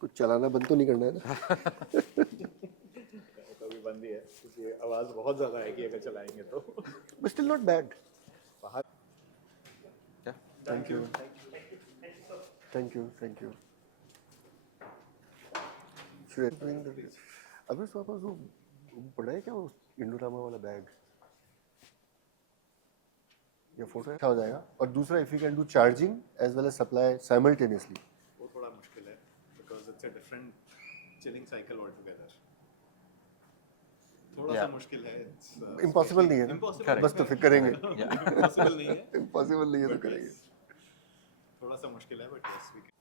कुछ चलाना बंद तो नहीं करना है ना? कभी बंद ही है क्योंकि आवाज़ बहुत ज़्यादा आएगी अगर चलाएंगे तो. But still not bad. बाहर. Thank you. Thank you. Thank you. Should I bring the? अबे तो आपका वो पड़ा है क्या वो इंडोरामा वाला बैग? ये फोटो अच्छा हो जाएगा. और दूसरा if you can do charging as well as supply simultaneously. वो थोड़ा मुश्किल है because it's a different chilling cycle altogether. थोड़ा सा मुश्किल है. Impossible नहीं है ना? बस तो फिर करेंगे. Impossible नहीं है. Impossible नहीं है तो करेंगे. थोड़ा सा मुश्किल है but yes we can.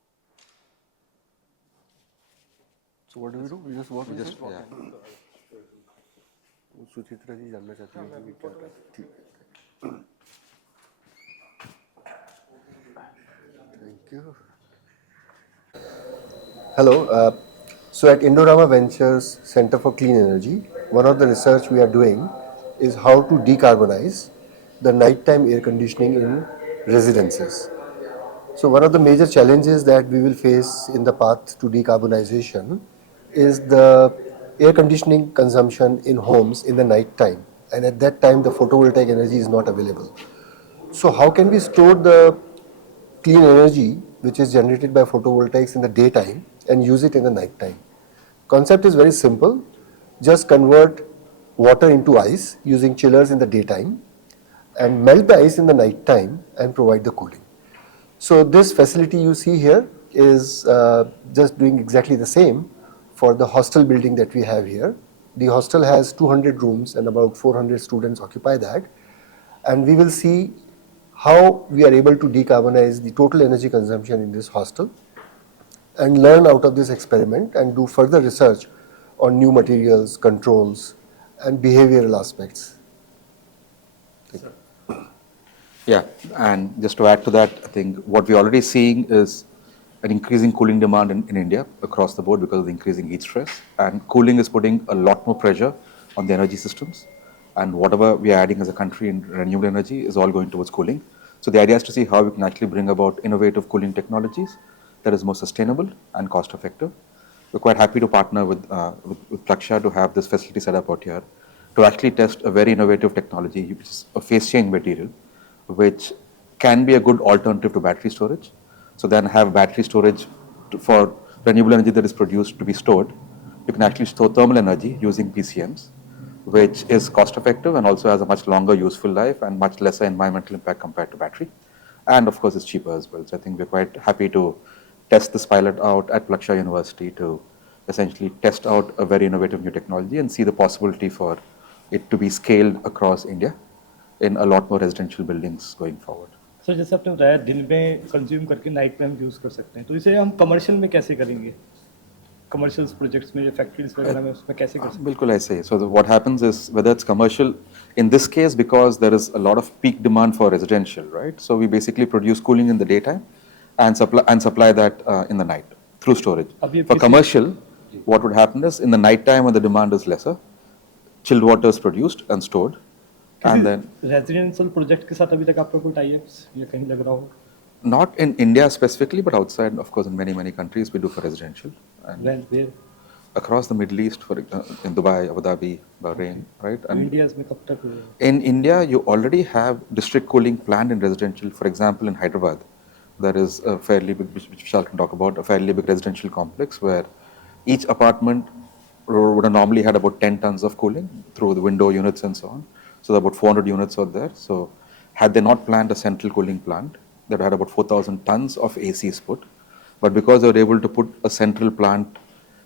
So what do we do? We just walk. Suchitra जी जानना चाहती हैं कि क्या करना है. ठीक है. Thank you. Hello. So at Indorama Ventures Center for Clean Energy, one of the research we are doing is how to decarbonize the nighttime air conditioning in residences. So one of the major challenges that we will face in the path to decarbonization is the air conditioning consumption in homes in the night time, and at that time the photovoltaic energy is not available. So how can we store the clean energy which is generated by photovoltaics in the daytime and use it in the night time? Concept is very simple. Just convert water into ice using chillers in the daytime and melt the ice in the night time and provide the cooling. So this facility you see here is just doing exactly the same for the hostel building that we have here. The hostel has 200 rooms and about 400 students occupy that. And we will see how we are able to decarbonize the total energy consumption in this hostel and learn out of this experiment and do further research on new materials, controls, and behavioral aspects. Yeah, and just to add to that, I think what we're already seeing is an increasing cooling demand in India across the board because of the increasing heat stress. And cooling is putting a lot more pressure on the energy systems. And whatever we are adding as a country in renewable energy is all going towards cooling. So the idea is to see how we can actually bring about innovative cooling technologies that is more sustainable and cost effective. We're quite happy to partner with Plaksha to have this facility set up out here to actually test a very innovative technology, which is a phase change material, which can be a good alternative to battery storage. So then have battery storage for renewable energy that is produced to be stored. You can actually store thermal energy using PCMs, which is cost effective and also has a much longer useful life and much lesser environmental impact compared to battery. And of course, it's cheaper as well. So I think we're quite happy to test this pilot out at Plaksha University to essentially test out a very innovative new technology and see the possibility for it to be scaled across India in a lot more residential buildings going forward. Sir जैसे आपने बताया दिन में consume करके night में हम use कर सकते हैं, तो इसे हम कमर्शियल में कैसे करेंगे? कमर्शियल प्रोजेक्ट्स में या फैक्ट्रीज वगैरह में उसमें कैसे कर सकते हैं? बिल्कुल ऐसे ही. So what happens is whether it's commercial, in this case because there is a lot of peak demand for residential, right? So we basically produce cooling in the daytime and supply that in the night through storage. For commercial, what would happen is in the night time when the demand is lesser, chilled water is produced and stored. And then residential project के साथ अभी तक आपका कोई tie-ups या कहीं लग रहा हो? Not in India specifically, but outside, of course, in many countries we do for residential. And where? Across the Middle East, for in Dubai, Abu Dhabi, Bahrain, right? And India में कब तक? in India, you already have district cooling planned in residential. For example, in Hyderabad, there is a fairly big, which Vishal can talk about, a fairly big residential complex where each apartment would have normally had about 10 tons of cooling through the window units and so on. So about 400 units out there. So had they not planned a central cooling plant, that had about 4,000 tons of ACs put. But because they were able to put a central plant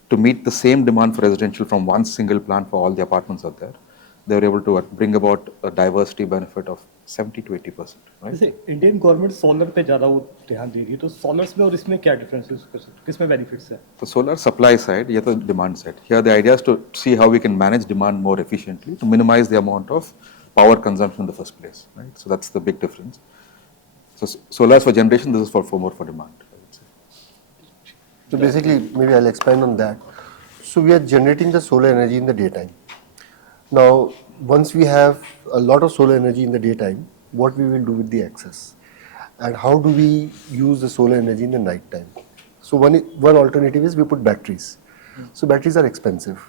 to meet the same demand for residential from one single plant for all the apartments out there, they were able to bring about a diversity benefit of 70 to 80%. Right? जैसे Indian government solar पे ज़्यादा वो ध्यान दे रही है, तो scholars में और इसमें क्या डिफरेंसेस किसमें बेनिफिट्स है? The solar supply side, ये तो demand side. Here the idea is to see how we can manage demand more efficiently to minimize the amount of power consumption in the first place. Right? So that's the big difference. So solar is for generation, this is for more for demand. I would say. So basically, maybe I'll expand on that. So we are generating the solar energy in the daytime. Now, once we have a lot of solar energy in the daytime, what we will do with the excess? And how do we use the solar energy in the night time? So one alternative is we put batteries. So batteries are expensive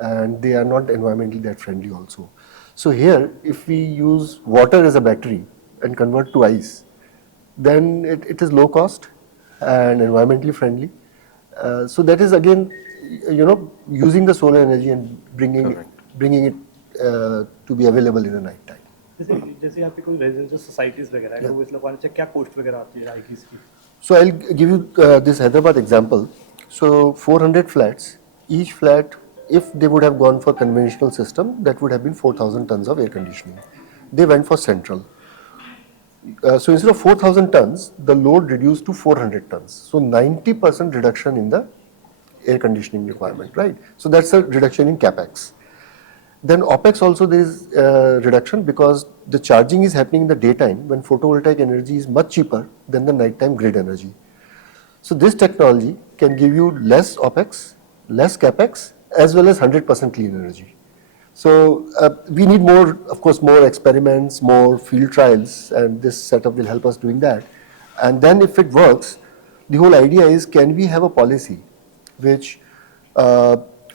and they are not environmentally that friendly also. So here, if we use water as a battery and convert to ice, then it is low cost and environmentally friendly. So that is again, using the solar energy and bringing it to be available in the night time. जैसे यहाँ पे कोई residential societies वगैरह है Yeah. तो वो इस लगवाने से क्या कॉस्ट वगैरह आती है आएगी इसकी? So I'll give you this Hyderabad example. So 400 flats, each flat, if they would have gone for conventional system, that would have been 4,000 tons of air conditioning. They went for central. So instead of 4,000 tons, the load reduced to 400 tons. So 90% reduction in the air conditioning requirement, right? So that's a reduction in capex. Then OPEX also there is reduction because the charging is happening in the daytime when photovoltaic energy is much cheaper than the nighttime grid energy. So this technology can give you less OPEX, less CAPEX as well as 100% clean energy. So we need more, of course, more experiments, more field trials, and this setup will help us doing that. And then if it works, the whole idea is, can we have a policy which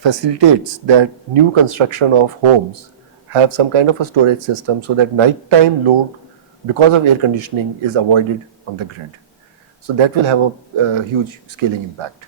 facilitates that new construction of homes have some kind of a storage system so that nighttime load because of air conditioning is avoided on the grid. So that will have a huge scaling impact.